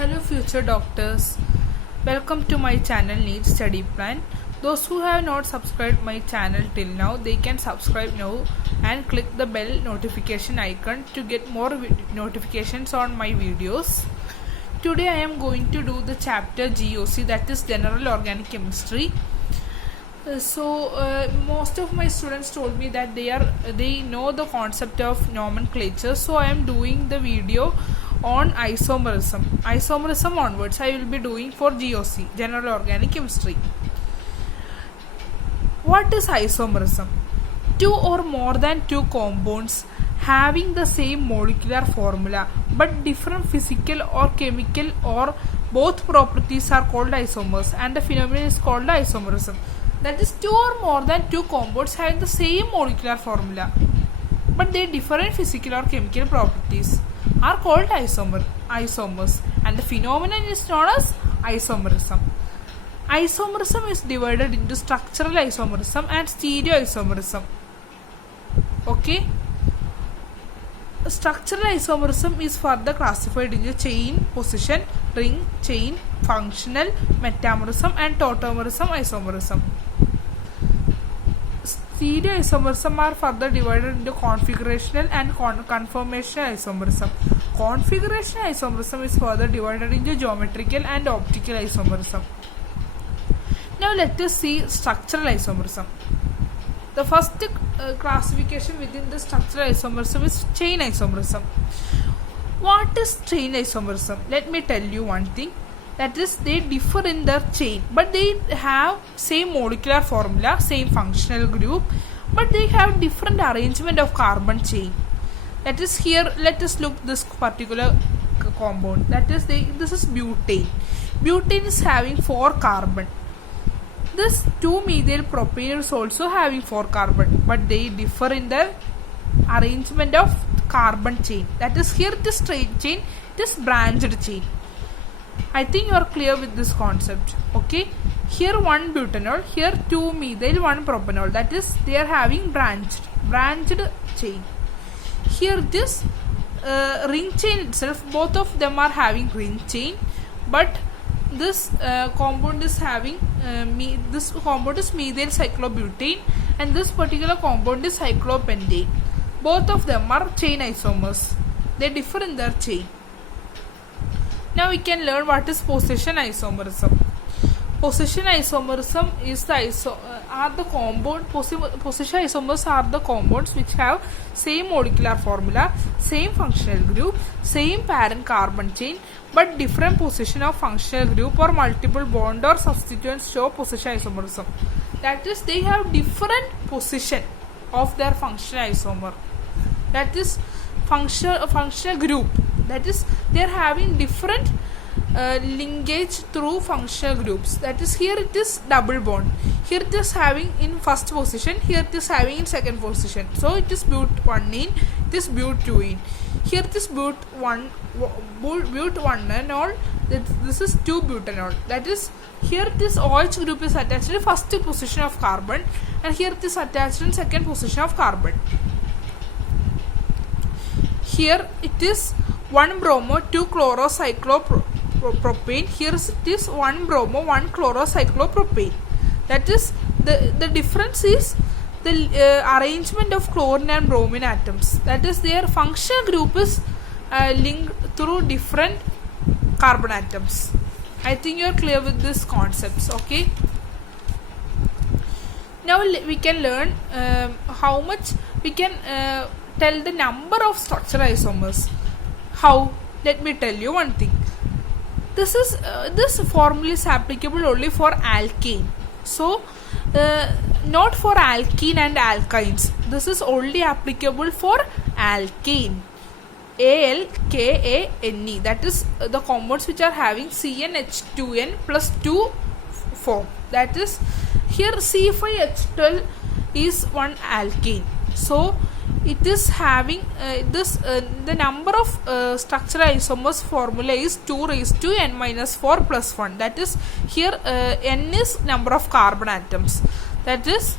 Hello future doctors, welcome to my channel NEET study plan. Those who have not subscribed my channel till now, they can subscribe now and click the bell notification icon to get more notifications on my videos. Today I am going to do the chapter GOC, that is General Organic Chemistry. Most of my students told me that they know the concept of nomenclature, so I am doing the video on isomerism onwards I will be doing for GOC, General Organic Chemistry. What is isomerism? Two or more than two compounds having the same molecular formula but different physical or chemical or both properties are called isomers, and the phenomenon is called isomerism. That is, two or more than two compounds having the same molecular formula but they different physical or chemical properties are called isomers, and the phenomenon is known as isomerism. Isomerism is divided into structural isomerism and stereoisomerism. Okay. Structural isomerism is further classified into chain, position, ring, chain, functional, metamerism and tautomerism isomerism. Stereoisomerism are further divided into configurational and conformational isomerism. Configurational isomerism is further divided into geometrical and optical isomerism. Now let us see structural isomerism. The first classification within the structural isomerism is chain isomerism. What is chain isomerism? Let me tell you one thing. That is, they differ in their chain, but they have same molecular formula, same functional group, but they have different arrangement of carbon chain. That is, here let us look this particular compound. That is, this is butane. Butane is having 4 carbon. This 2-methyl propane is also having 4 carbon, but they differ in their arrangement of carbon chain. That is, here it is straight chain, it is branched chain. I think you are clear with this concept. Okay, here 1 butanol, here 2 methyl, 1 propanol. That is, they are having branched chain. Here this ring chain itself, both of them are having ring chain, but this compound is having this compound is methyl cyclobutane and this particular compound is cyclopentane. Both of them are chain isomers. They differ in their chain. Now we can learn what is position isomerism. Position isomerism is position isomers are the compounds which have same molecular formula, same functional group, same parent carbon chain, but different position of functional group or multiple bond or substituents show position isomerism. That is, they have different position of their functional isomer. That is functional group. That is, they are having different linkage through functional groups. That is, here it is double bond. Here it is having in first position. Here it is having in second position. So it is but 1 in. It is but 2 in. Here it is but 1 butanol. This is 2 butanol. That is, here this OH group is attached to first position of carbon, and here it is attached in second position of carbon. Here it is 1 bromo, 2 chlorocyclopropane. Here it is 1 bromo, 1 chlorocyclopropane. That is, the difference is the arrangement of chlorine and bromine atoms. That is, their functional group is linked through different carbon atoms. I think you are clear with these concepts. Okay. Now we can learn how much we can tell the number of structural isomers. How? Let me tell you one thing. This formula is applicable only for alkane. So, not for alkene and alkynes. This is only applicable for alkane. ALKANE. That is the compounds which are having CnH2n plus 2 form. That is, here C5H12 is one alkane. So it is having the number of structural isomers formula is 2 raised to n minus 4 plus 1. That is, here n is number of carbon atoms. That is,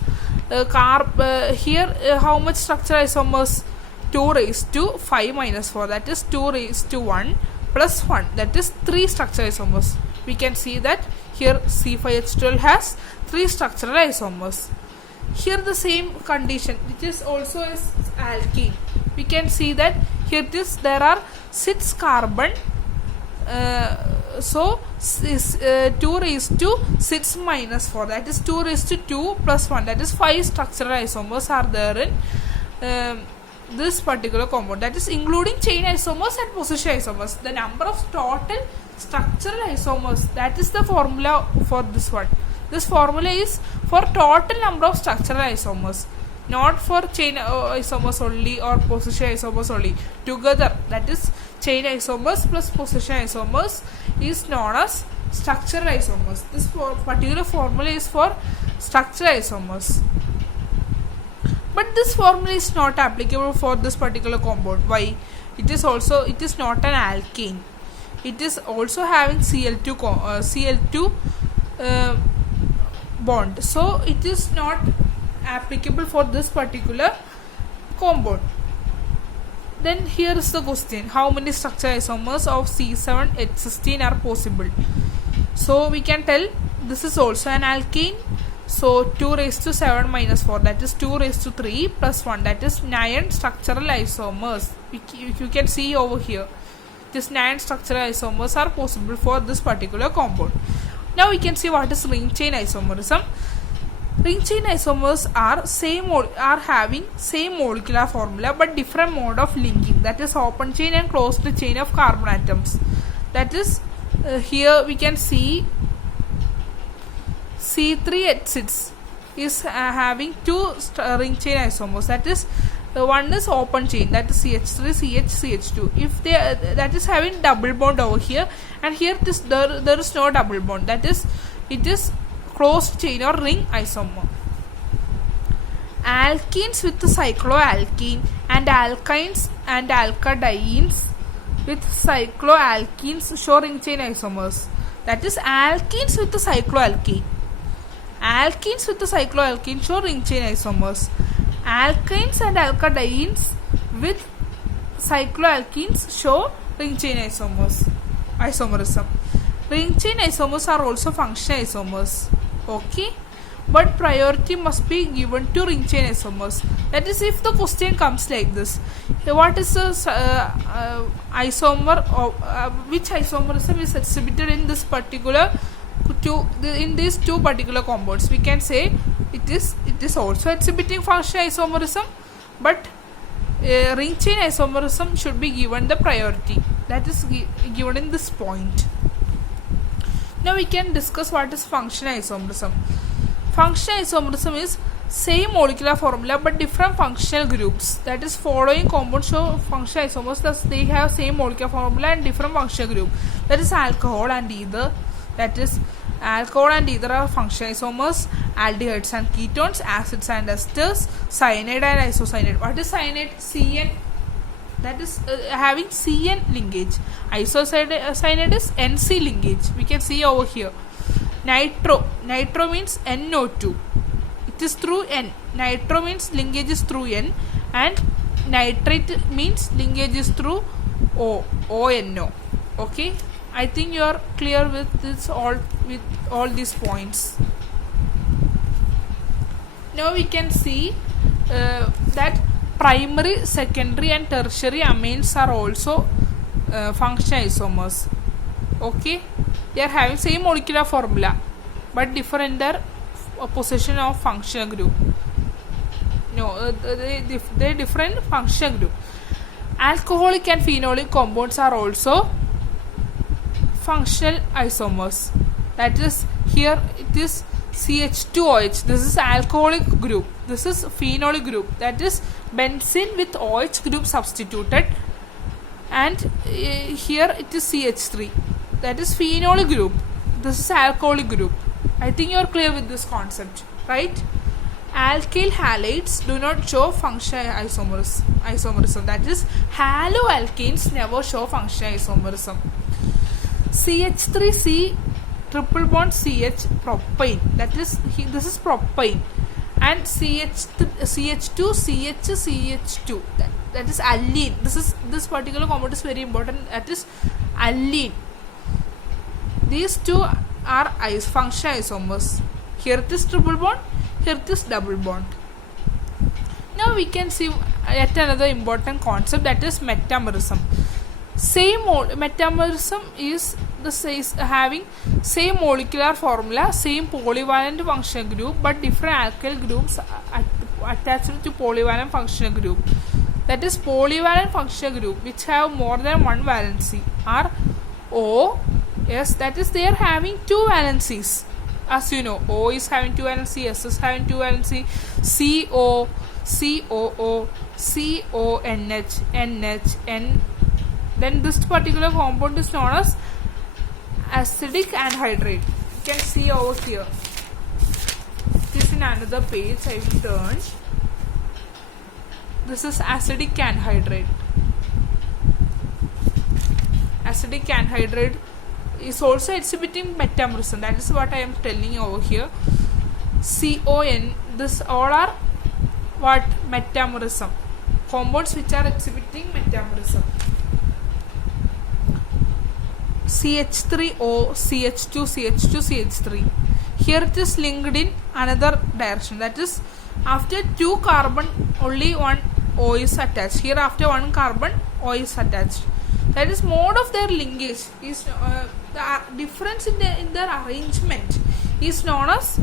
here how much structural isomers? 2 raised to 5 minus 4, that is 2 raised to 1 plus 1, that is 3 structural isomers. We can see that here C5H12 has 3 structural isomers. Here the same condition, which is also as alkene. We can see that here there are 6 carbon, so 2 raised to 6 minus 4, that is 2 raised to 2 plus 1, that is 5 structural isomers are there in this particular compound, that is including chain isomers and position isomers. The number of total structural isomers, that is the formula for this one. This formula is for total number of structural isomers, not for chain isomers only or position isomers only. Together, that is chain isomers plus position isomers is known as structural isomers. This particular formula is for structural isomers. But this formula is not applicable for this particular compound. Why? It is not an alkane. It is also having Cl2 bond. So it is not applicable for this particular compound. Then here is the question: how many structural isomers of C7H16 are possible? So we can tell this is also an alkane. So 2 raised to 7 minus 4, that is 2 raised to 3 plus 1, that is 9 structural isomers. You can see over here, this 9 structural isomers are possible for this particular compound. Now we can see what is ring chain isomerism. Ring chain isomers are having same molecular formula but different mode of linking, that is open chain and closed chain of carbon atoms. That is here we can see C3H6 is having 2 ring chain isomers, that is one is open chain, that is CH3, CH, CH2. If they that is having double bond over here, and here there is no double bond, that is it is closed chain or ring isomer. Alkenes with cycloalkene and alkynes and alkadienes with cycloalkenes show ring chain isomers. That is alkenes with cycloalkene. Alkenes with cycloalkene show ring chain isomers. Alkynes and alkadienes with cycloalkenes show ring chain isomerism. Ring chain isomers are also functional isomers. Okay, but priority must be given to ring chain isomers. That is, if the question comes like this: what is the isomer of which isomerism is exhibited in this particular in these two particular compounds? We can say it is also exhibiting functional isomerism, but ring chain isomerism should be given the priority, that is given in this point. Now we can discuss what is functional isomerism. Functional isomerism is same molecular formula but different functional groups. That is, following compounds show functional isomers, thus they have same molecular formula and different functional group. That is alcohol and ether. That is, alcohol and ether are functional isomers. Aldehydes and ketones, acids and esters, cyanide and isocyanide. What is cyanide? CN. That is having CN linkage. Isocyanide is NC linkage. We can see over here. Nitro means NO2. It is through N. Nitro means linkage is through N, and nitrate means linkage is through ONO. Okay, I think you are clear with this with all these points. Now we can see that primary, secondary and tertiary amines are also functional isomers. Okay, they are having same molecular formula but different their position of functional group. No, they different functional group. Alcoholic and phenolic compounds are also functional isomers. That is, here it is CH2OH. This is alcoholic group. This is phenolic group. That is benzene with OH group substituted, and here it is CH3. That is phenolic group. This is alcoholic group. I think you are clear with this concept, right? Alkyl halides do not show functional isomerism. That is, haloalkanes never show functional isomerism. CH3C triple bond CH propane. That is, this is propane, and CH2 CH2. That is allene. This particular compound is very important. That is allene. These two are functional isomers. Here it is triple bond, here it is double bond. Now we can see yet another important concept, that is metamerism. Metamerism is having same molecular formula, same polyvalent functional group, but different alkyl groups attached to polyvalent functional group. That is polyvalent functional group which have more than one valency are O, S, that is they are having two valencies. As you know, O is having two valency, S is having two valency, CO, COO, CONH, NH, N. Then this particular compound is known as acidic anhydride. You can see over here. This is in another page. I will turn. This is acidic anhydride. Acidic anhydride is also exhibiting metamerism. That is what I am telling you over here. CON. This all are what? Metamerism. Compounds which are exhibiting metamerism. CH3O, CH2, CH2, CH3. Here it is linked in another direction. That is, after two carbon, only one O is attached. Here after one carbon, O is attached. That is, mode of their linkage is the difference in their arrangement is known as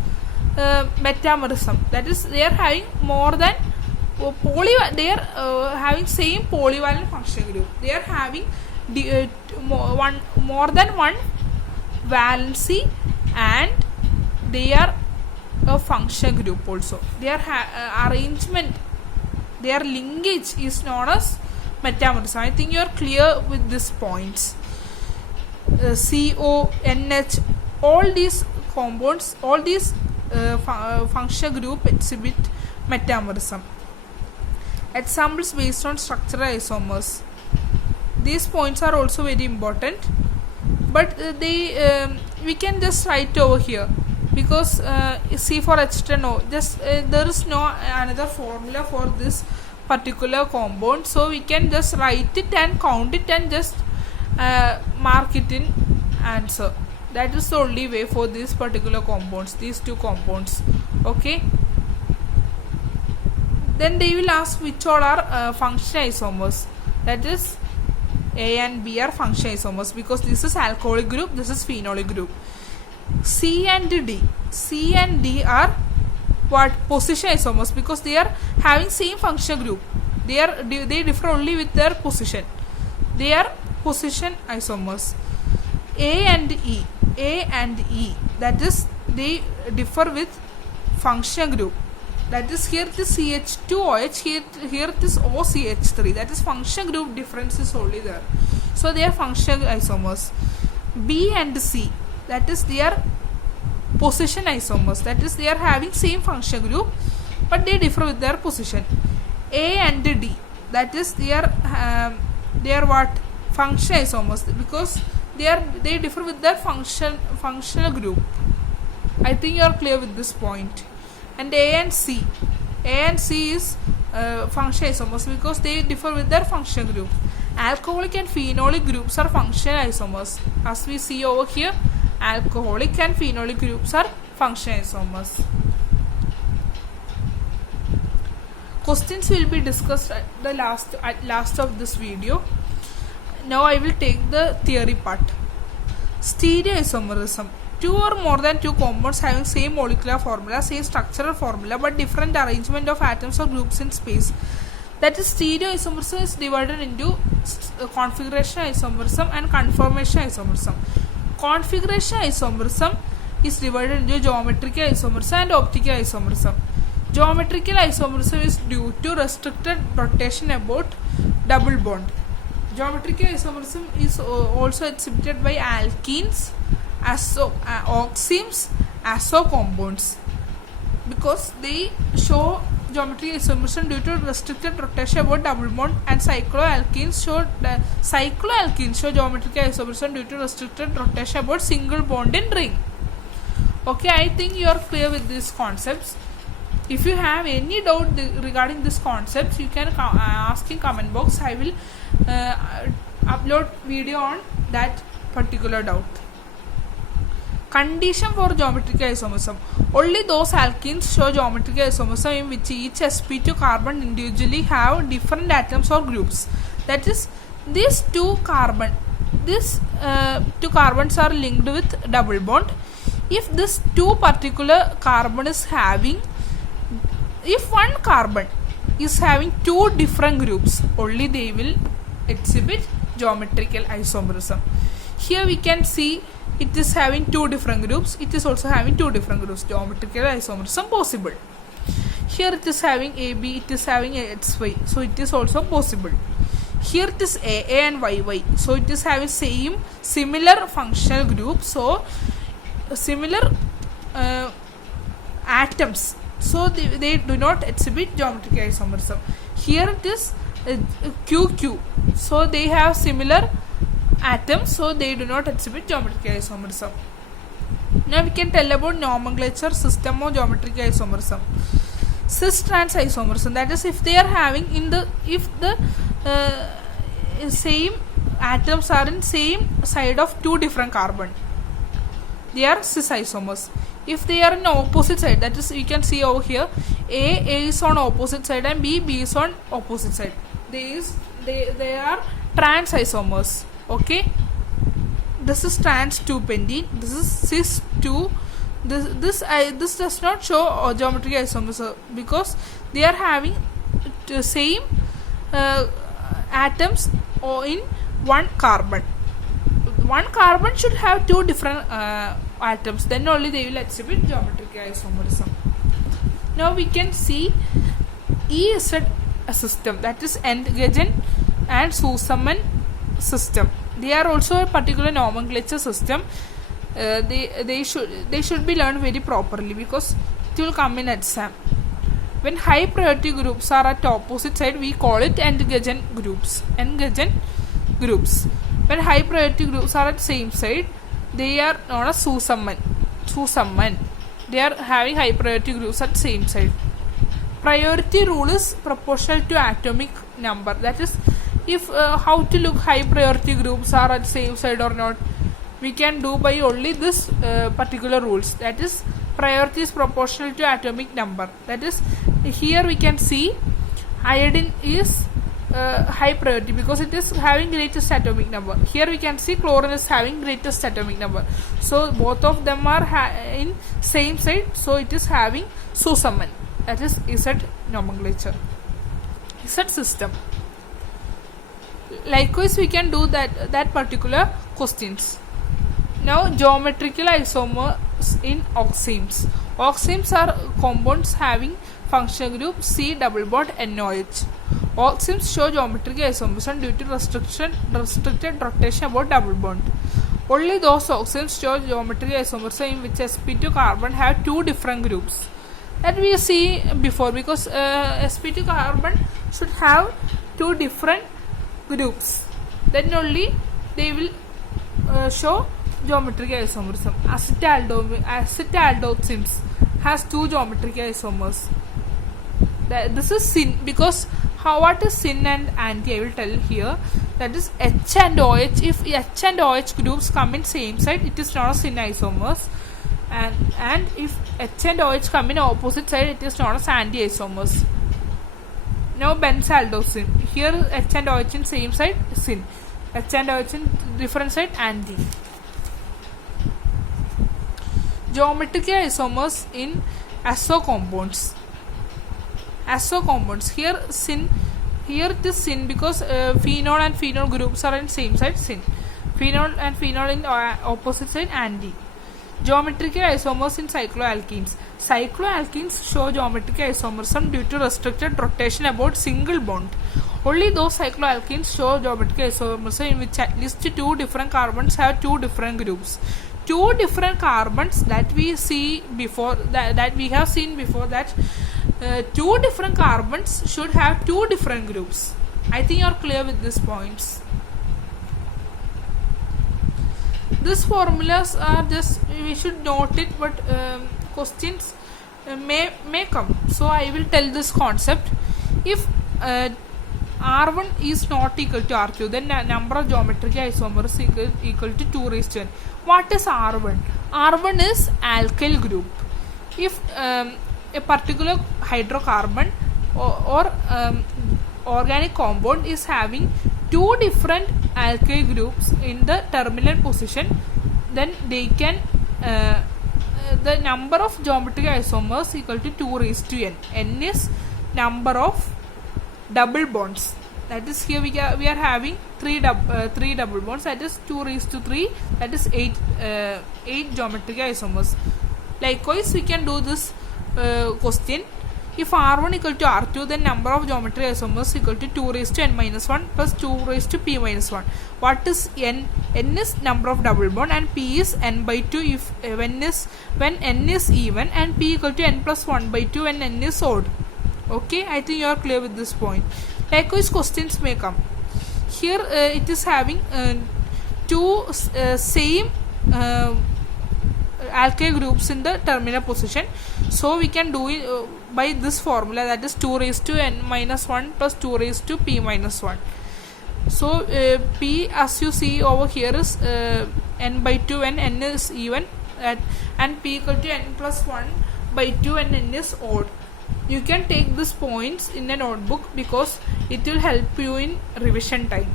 metamerism. That is, they are having more than they are having same polyvalent functional group. They are having more than one valency, and they are a functional group also. Their arrangement, their linkage is known as metamerism. I think you are clear with these points. CO, NH, all these compounds, all these functional group exhibit metamerism. Examples based on structural isomers. These points are also very important, but we can just write over here, because C for H10O, just there is no another formula for this particular compound, so we can just write it and count it and just mark it in answer. That is the only way for these particular compounds, these two compounds. Okay, then they will ask which all are functional isomers. That is, A and B are functional isomers, because this is alcoholic group, this is phenolic group. C and D are what? Position isomers, because they are having same functional group. They differ only with their position. They are position isomers. A and E, that is, they differ with functional group. That is, here it is CH2OH, here it is OCH3. That is, functional group difference is only there. So they are functional isomers. B and C, that is, they are position isomers. That is, they are having same functional group, but they differ with their position. A and D, that is, they are what? Functional isomers, because they differ with their functional group. I think you are clear with this point. And A and C is functional isomers, because they differ with their functional group. Alcoholic and phenolic groups are functional isomers. As we see over here, alcoholic and phenolic groups are functional isomers. Questions will be discussed at the last of this video. Now I will take the theory part. Stereoisomerism. Two or more than two compounds having same molecular formula, same structural formula, but different arrangement of atoms or groups in space. That is, stereoisomerism is divided into configuration isomerism and conformation isomerism. Configuration isomerism is divided into geometrical isomerism and optical isomerism. Geometrical isomerism is due to restricted rotation about double bond. Geometrical isomerism is also exhibited by alkenes, oximes, azo compounds, because they show geometric isomerism due to restricted rotation about double bond, and cycloalkenes show geometrical isomerism due to restricted rotation about single bond in ring. Okay, I think you are clear with these concepts. If you have any doubt regarding this concept, you can ask in comment box. I will upload video on that particular doubt. Condition for geometric isomerism. Only those alkenes show geometric isomerism in which each sp2 carbon individually have different atoms or groups. That is, these two carbons are linked with double bond. If this two particular carbon is having, if one carbon is having two different groups, only they will exhibit geometrical isomerism. Here we can see it is having two different groups. It is also having two different groups. Geometrical isomerism possible. Here it is having AB, it is having XY, so it is also possible. Here it is AA and YY, so it is having similar functional group, so similar atoms, so they do not exhibit geometric isomerism. Here it is QQ, so they have similar atoms, so they do not exhibit geometric isomerism. Now we can tell about nomenclature system of geometric isomerism. Cis trans isomerism, that is, if they are having if the same atoms are in same side of two different carbon, they are cis isomers. If they are in opposite side, that is, you can see over here, A is on opposite side and B is on opposite side, they are trans isomers. Okay, this is trans 2 pentene, this is cis 2. This does not show geometric isomerism because they are having the same atoms in one carbon. One carbon should have two different atoms, then only they will exhibit geometric isomerism. Now we can see EZ system, that is Entgegen and Sussman system. They are also a particular nomenclature system. They should be learned very properly because it will come in exam. When high priority groups are at opposite side, we call it Entgegen groups. When high priority groups are at same side, they are known as Sussman. They are having high priority groups at same side. Priority rule is proportional to atomic number. That is, if how to look high priority groups are at same side or not, we can do by only this particular rules. That is, priority is proportional to atomic number. That is, here we can see iodine is high priority because it is having greatest atomic number. Here we can see chlorine is having greatest atomic number. So both of them are in same side. So it is having Sussman. That is Z nomenclature, Z system. Likewise, we can do that particular questions. Now, geometrical isomers in oximes. Oximes are compounds having functional group C double bond NOH. Oximes show geometric isomerism due to restricted rotation about double bond. Only those oximes show geometric isomerism in which sp2 carbon have two different groups. That we see before, because sp2 carbon should have two different groups. Then only they will show geometric isomerism. Acetaldehydes has two geometric isomers. This is syn, because what is syn and anti, I will tell here. That is H and OH. If H and OH groups come in same side, it is known as syn isomers. And if H and OH come in opposite side, it is known as anti isomers. Now benzaldehyde. Here H and OH in same side, syn. H and OH in different side, anti. Geometric isomers in azo compounds. Here syn. Here it is syn because phenol and phenol groups are in same side, syn. Phenol and phenol in opposite side, anti. Geometrical isomers in cycloalkenes. Cycloalkenes show geometric isomerism due to restricted rotation about single bond. Only those cycloalkenes show geometric isomerism in which at least two different carbons have two different groups. Two different carbons that we see before, that we have seen before, that two different carbons should have two different groups. I think you are clear with these points. These formulas are just, we should note it, but questions may come. So I will tell this concept. If R1 is not equal to R2, then number of geometrical isomers is equal to 2 raised to n. What is R1? R1 is alkyl group. If a particular hydrocarbon or organic compound is having two different alkyl groups in the terminal position, then they can the number of geometrical isomers equal to 2 raised to n. N is number of double bonds. That is, here we are having three double bonds. That is 2 raised to 3. That is 8 geometrical isomers. Likewise, we can do this question. If R1 equal to R2, then number of geometrical isomers equal to 2 raised to n minus 1 plus 2 raised to p minus 1. What is n? N is number of double bond and p is n by 2 if when n is even, and p equal to n plus 1 by 2 when n is odd. Okay, I think you are clear with this point. Likewise, questions may come. Here it is having two same alkyl groups in the terminal position. So we can do it by this formula, that is 2 raised to n minus 1 plus 2 raised to p minus 1. So p, as you see over here, is n by 2 when n is even, and p equal to n plus 1 by 2 when n is odd. You can take these points in a notebook because it will help you in revision time.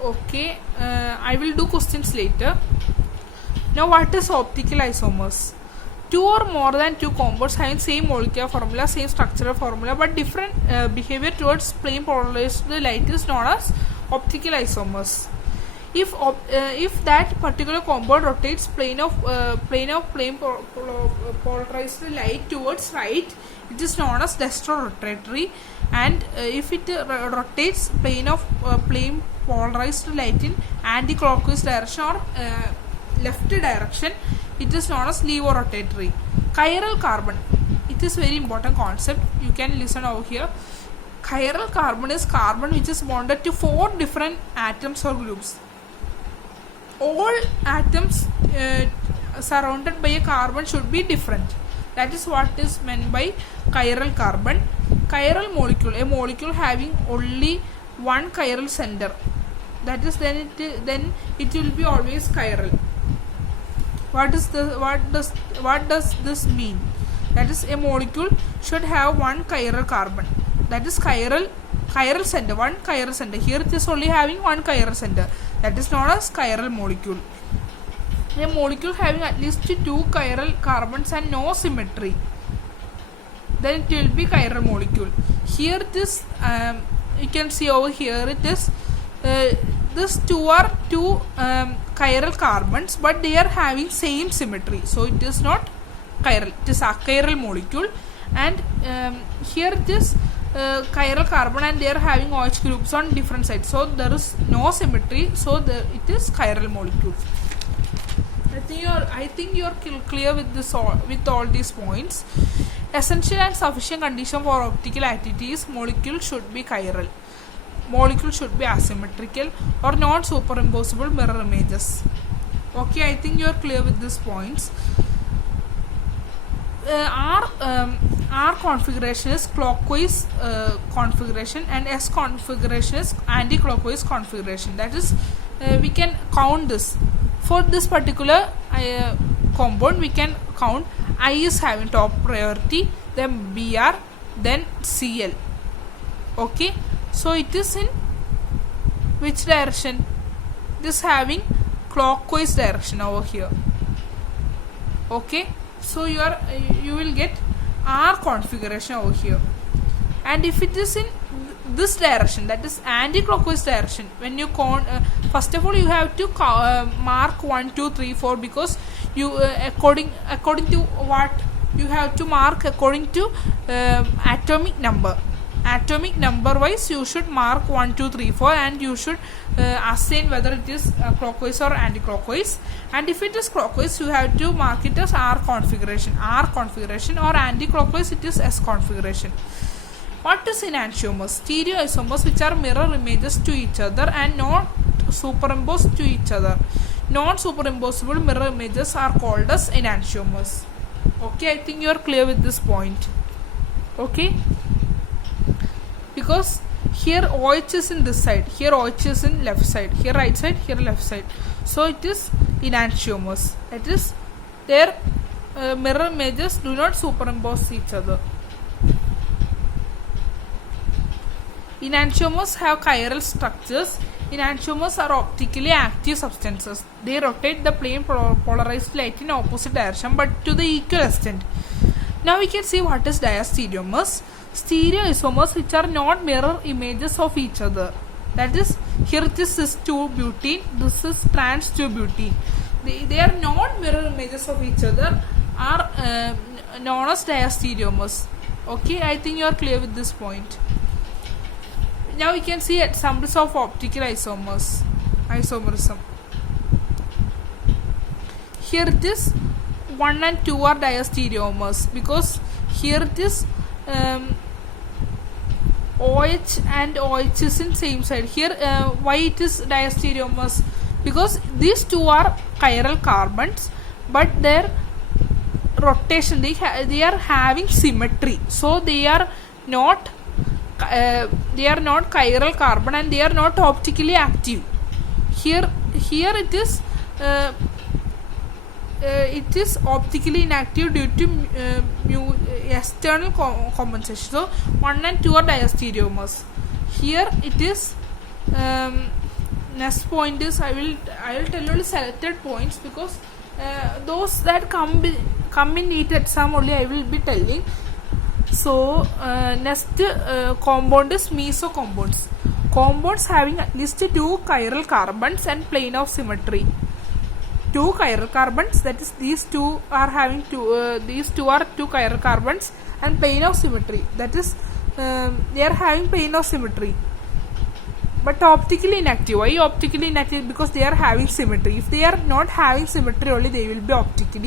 Okay, I will do questions later. Now, what is optical isomers? Two or more than two compounds having same molecular formula, same structural formula, but different behavior towards plane polarized light is known as optical isomers. If that particular compound rotates plane polarized light towards right, it is known as dextrorotatory, and if it rotates plane polarized light in anti-clockwise direction or left direction, it is known as levorotatory. Chiral carbon, it is very important concept. You can listen over here. Chiral carbon is carbon which is bonded to 4 different atoms or groups. All atoms surrounded by a carbon should be different. That is what is meant by chiral carbon. Chiral molecule, a molecule having only one chiral center. That is, then it will be always chiral. What does this mean? That is, a molecule should have one chiral carbon. That is chiral center, one chiral center. Here it is only having one chiral center. That is known as chiral molecule. A molecule having at least 2 chiral carbons and no symmetry, then it will be chiral molecule. Here this you can see over here, it is this two are two chiral carbons, but they are having same symmetry, so it is not chiral, it is a chiral molecule. And here it is chiral carbon and they are having OH groups on different sides, so there is no symmetry, so it is chiral molecule. I think you are clear with this with all these points. Essential and sufficient condition for optical activity is molecule should be chiral, molecule should be asymmetrical or not superimposable mirror images. Okay, I think you are clear with these points. R configuration is clockwise configuration and S configuration is anti-clockwise configuration. That is, we can count this. For this particular compound, we can count I is having top priority, then Br, then Cl. Okay, so it is in which direction? This having clockwise direction over here. Okay, so you will get R configuration over here, and if it is in this direction, that is anti-clockwise direction, when you count, first of all you have to mark 1, 2, 3, 4, because you according to what you have to mark according to atomic number wise you should mark 1, 2, 3, 4, and you should assign whether it is clockwise or anti-clockwise. And if it is clockwise, you have to mark it as R configuration, or anti-clockwise it is S configuration. What is enantiomers? Stereoisomers which are mirror images to each other and not superimposed to each other. non-superimposable mirror images are called as enantiomers. Okay, I think you are clear with this point. Okay, because here OH is in this side, here OH is in left side, here right side, here left side, so it is enantiomers. It is their mirror images do not superimpose each other. Enantiomers have chiral structures. Enantiomers are optically active substances. They rotate the plane polarized light in opposite direction but to the equal extent. Now we can see what is diastereomers. Stereoisomers, which are not mirror images of each other. That is, here it is cis-2-butene, this is trans-2-butene. They are not mirror images of each other, are known as diastereomers. Okay, I think you are clear with this point. Now we can see examples of optical isomerism. Here it is 1 and 2 are diastereomers because here it is OH and OH is in same side. Here why it is diastereomers? Because these two are chiral carbons, but their rotation, they are having symmetry, so they are not chiral carbon and they are not optically active. Here it is optically inactive due to external compensation. So 1 and 2 are diastereomers. Here it is next point is I will tell you only selected points because those that come in NEET exam only I will be telling. So next compound is meso compounds. Compounds having at least 2 chiral carbons and plane of symmetry. 2 chiral carbons, that is these two are having these two are 2 chiral carbons and plane of symmetry, that is they are having plane of symmetry but optically inactive. Why optically inactive? Because they are having symmetry. If they are not having symmetry only, they will be optically